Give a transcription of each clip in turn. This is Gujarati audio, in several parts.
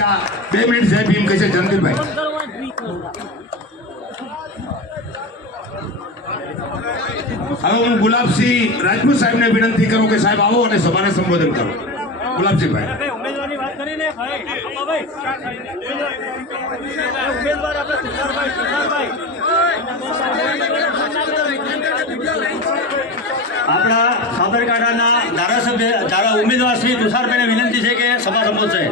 क्या 2 मिनट साहेब एम कहे जंतील भाई હવે હું ગુલાબસિંહ રાજપૂત સાહેબને વિનંતી કરું કે સાહેબ આવો અને સભાને સંબોધન કરો. ગુલાબસિંહ ભાઈ ઉમેદવારની વાત કરીને ઉમેદવાર આપણે તુષારભાઈ આપણા સાબરકાંઠાના ધારાસભ્ય ઉમેદવાર શ્રી તુષારભાઈને વિનંતી છે કે સભા સંબોધશે.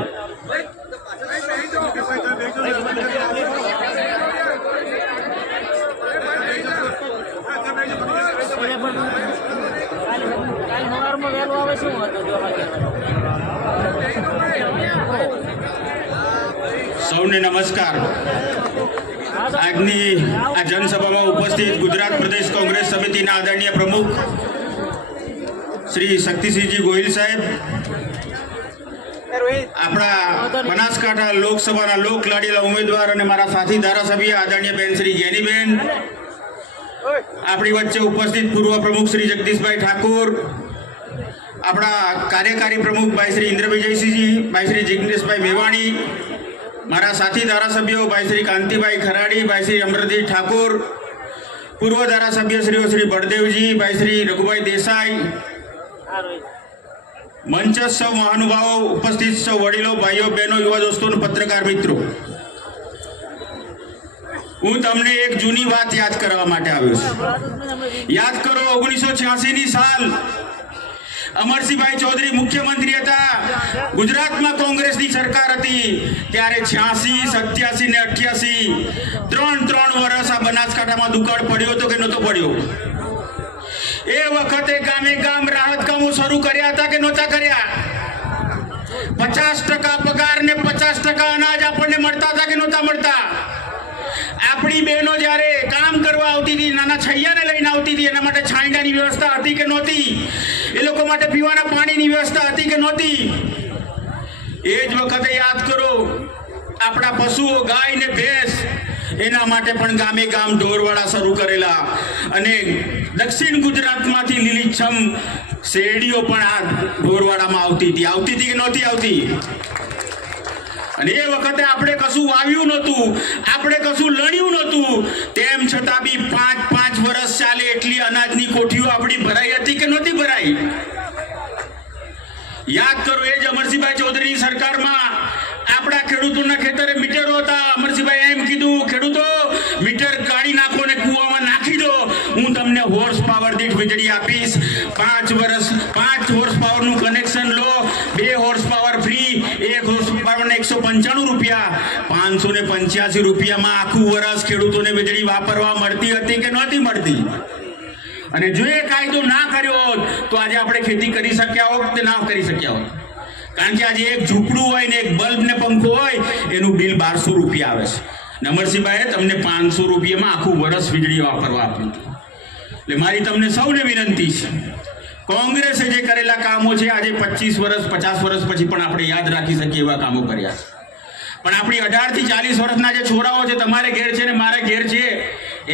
સૌને નમસ્કાર. આજની આ જનસભામાં ઉપસ્થિત ગુજરાત પ્રદેશ કોંગ્રેસ સમિતિના આદરણીય પ્રમુખ શ્રી શક્તિસિંહજી ગોહિલ સાહેબ, આપણા બનાસકાંઠા લોકસભાના લોકલાડીલા ઉમેદવાર અને મારા સાથી ધારાસભ્ય આદરણીય બેન શ્રી જ્ઞાનીબેન, આપણી વચ્ચે ઉપસ્થિત પૂર્વ પ્રમુખ શ્રી જગદીશભાઈ ઠાકોર, આપણા કાર્યકારી પ્રમુખ ભાઈ શ્રી ઇન્દ્રવિજયસિંહજી, ભાઈ શ્રી જિગ્નેશભાઈ મેવાણી, મારા સાથી ધારાસભ્યો ભાઈ શ્રી કાંતિભાઈ ખરાડી, ભાઈ શ્રી અમરજી ઠાકોર, પૂર્વ ધારાસભ્ય શ્રી બળદેવજી, ભાઈ શ્રી રઘુભાઈ દેસાઈ, મંચ સૌ મહાનુભાવો, ઉપસ્થિત સૌ વડીલો, ભાઈઓ બહેનો, યુવા દોસ્તો, પત્રકાર મિત્રો, હું તમને એક જૂની વાત યાદ કરવા માટે આવ્યો છું. યાદ કરો 1986ની સાલ અમરસિંહભાઈ ચૌધરી મુખ્યમંત્રી હતા. ગુજરાતમાં કોંગ્રેસની સરકાર હતી. ત્યારે 86, 87 ને 88 ત્રણ વર્ષ આ બનાસકાંઠામાં દુકાળ પડ્યો હતો કે નહોતો પડ્યો? એ વખતે ગામે ગામ રાહત કામો શરૂ કર્યા હતા કે નહોતા કર્યા? 50% પગાર ને 50% અનાજ આપણને મળતા હતા કે નહોતા મળતા? આપણી બહેનો જ્યારે કામ કરવા આવતી હતી, નાના છૈયાને લઈને આવતી હતી, એના માટે છાંયડાની વ્યવસ્થા હતી કે નહોતી? એ લોકો માટે પીવાના પાણીની વ્યવસ્થા હતી કે નહોતી? એ જ વખતે યાદ કરો, આપણા પશુઓ ગાય ને ભેંસ, એના માટે પણ ગામે ગામ ઢોરવાડા શરૂ કરેલા. અને દક્ષિણ ગુજરાતમાંથી લીલીછમ શેરડીઓ પણ આ ઢોરવાડામાં આવતી હતી કે નહોતી આવતી? અને એ વખતે આપણે કશું વાવ્યું નહોતું, આપણે કશું લણ્યું નહોતું, તેમ છતાં બી 5 વર્ષ ચાલે એટલી અનાજની કોઠીઓ આપણી ભરાઈ હતી કે નહોતી ભરાઈ? યાદ કરો, એ જ અમરસિંહભાઈ ચૌધરીની સરકારમાં આપણા ખેડૂતોના ખેતરે મીટરો હતા. અમરસિંહભાઈ એમ કીધું, ખેડૂતો મીટર કાઢી નાખો ને કૂવામાં નાખી દો, હું તમને હોર્સ પાવર દીઠ વીજળી આપીશ. 5 હોર્સ પાવરનું કનેક્શન લો, 2 હોર્સ પાવર ફ્રી, 1 હોર્સ પાવરને 195 રૂપિયા, 585 રૂપિયામાં આખું વર્ષ ખેડૂતોને વીજળી વાપરવા મળતી હતી કે નહોતી મળતી? અને જો એ કાયદો ના કર્યો હોત તો આજે આપણે ખેતી કરી શક્યા હોત કે ના કરી શક્યા હોત? કારણ કે આજે એક ઝૂંપડું હોય ને એક બલ્બ ને પંખો હોય, એનું બિલ 1200 રૂપિયા આવે છે. અમરસિંહભાઈએ તમને 500 રૂપિયામાં આખું વર્ષ વીજળી વાપરવા આપ્યું. એટલે મારી તમને સૌને વિનંતી છે, કોંગ્રેસે જે કરેલા કામો છે આજે 25 વર્ષ 50 વર્ષ પછી પણ આપણે યાદ રાખી શકીએ એવા કામો કર્યા છે. પણ આપણી 18 થી 40 વર્ષના જે છોરાઓ છે, તમારે ઘેર છે ને મારે ઘેર છે,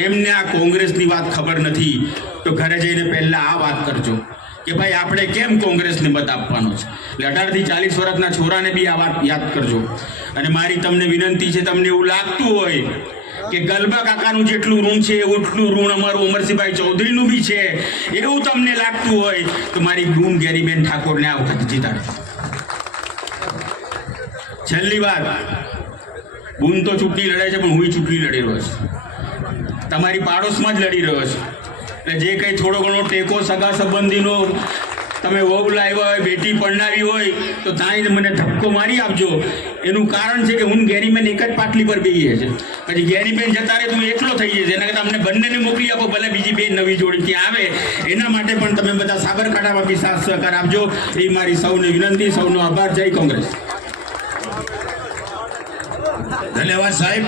એમને આ કોંગ્રેસની વાત ખબર નથી. તો ઘરે જઈને પહેલા આ વાત કરજો કે ભાઈ આપણે કેમ કોંગ્રેસને મત આપવાનો છે. એટલે 18 થી 40 વર્ષના છોરાને બી આ વાત યાદ કરજો. અને મારી તમને વિનંતી છે, તમને એવું લાગતું હોય કે ગલબા કાકાનું જેટલું ઋણ છે એટલું ઋણ અમારું અમરસિંહભાઈ ચૌધરીનું બી છે, એવું તમને લાગતું હોય તો મારી બૂન જ્ઞાનીબેન ઠાકોરને આ વખત જીતાડો. છેલ્લી વાત, બૂન તો ચૂંટણી લડે છે, પણ હું ચૂંટણી લડી રહ્યો છું, તમારી પાડોશમાં જ લડી રહ્યો છું. એટલે જે કંઈ થોડો ઘણો ટેકો સગા સંબંધીનો તમે વહુ લાવ્યા હોય, બેટી પરણાવી હોય તો ત્યાં મને ધક્કો મારી આપજો. એનું કારણ છે કે હું ગેરીબેન એક જ પાટલી પર બેહીએ છે, પછી ગેરીબેન જતા રહે તો હું એકલો થઈ જશે. એના કરતાં અમને બંનેને મોકલી આપો, ભલે બીજી બે નવી જોડી ત્યાં આવે. એના માટે પણ તમે બધા સાબરકાંઠામાં બી સાથ સહકાર આપજો, એ મારી સૌને વિનંતી. સૌનો આભાર. જય કોંગ્રેસ. ધન્યવાદ સાહેબ.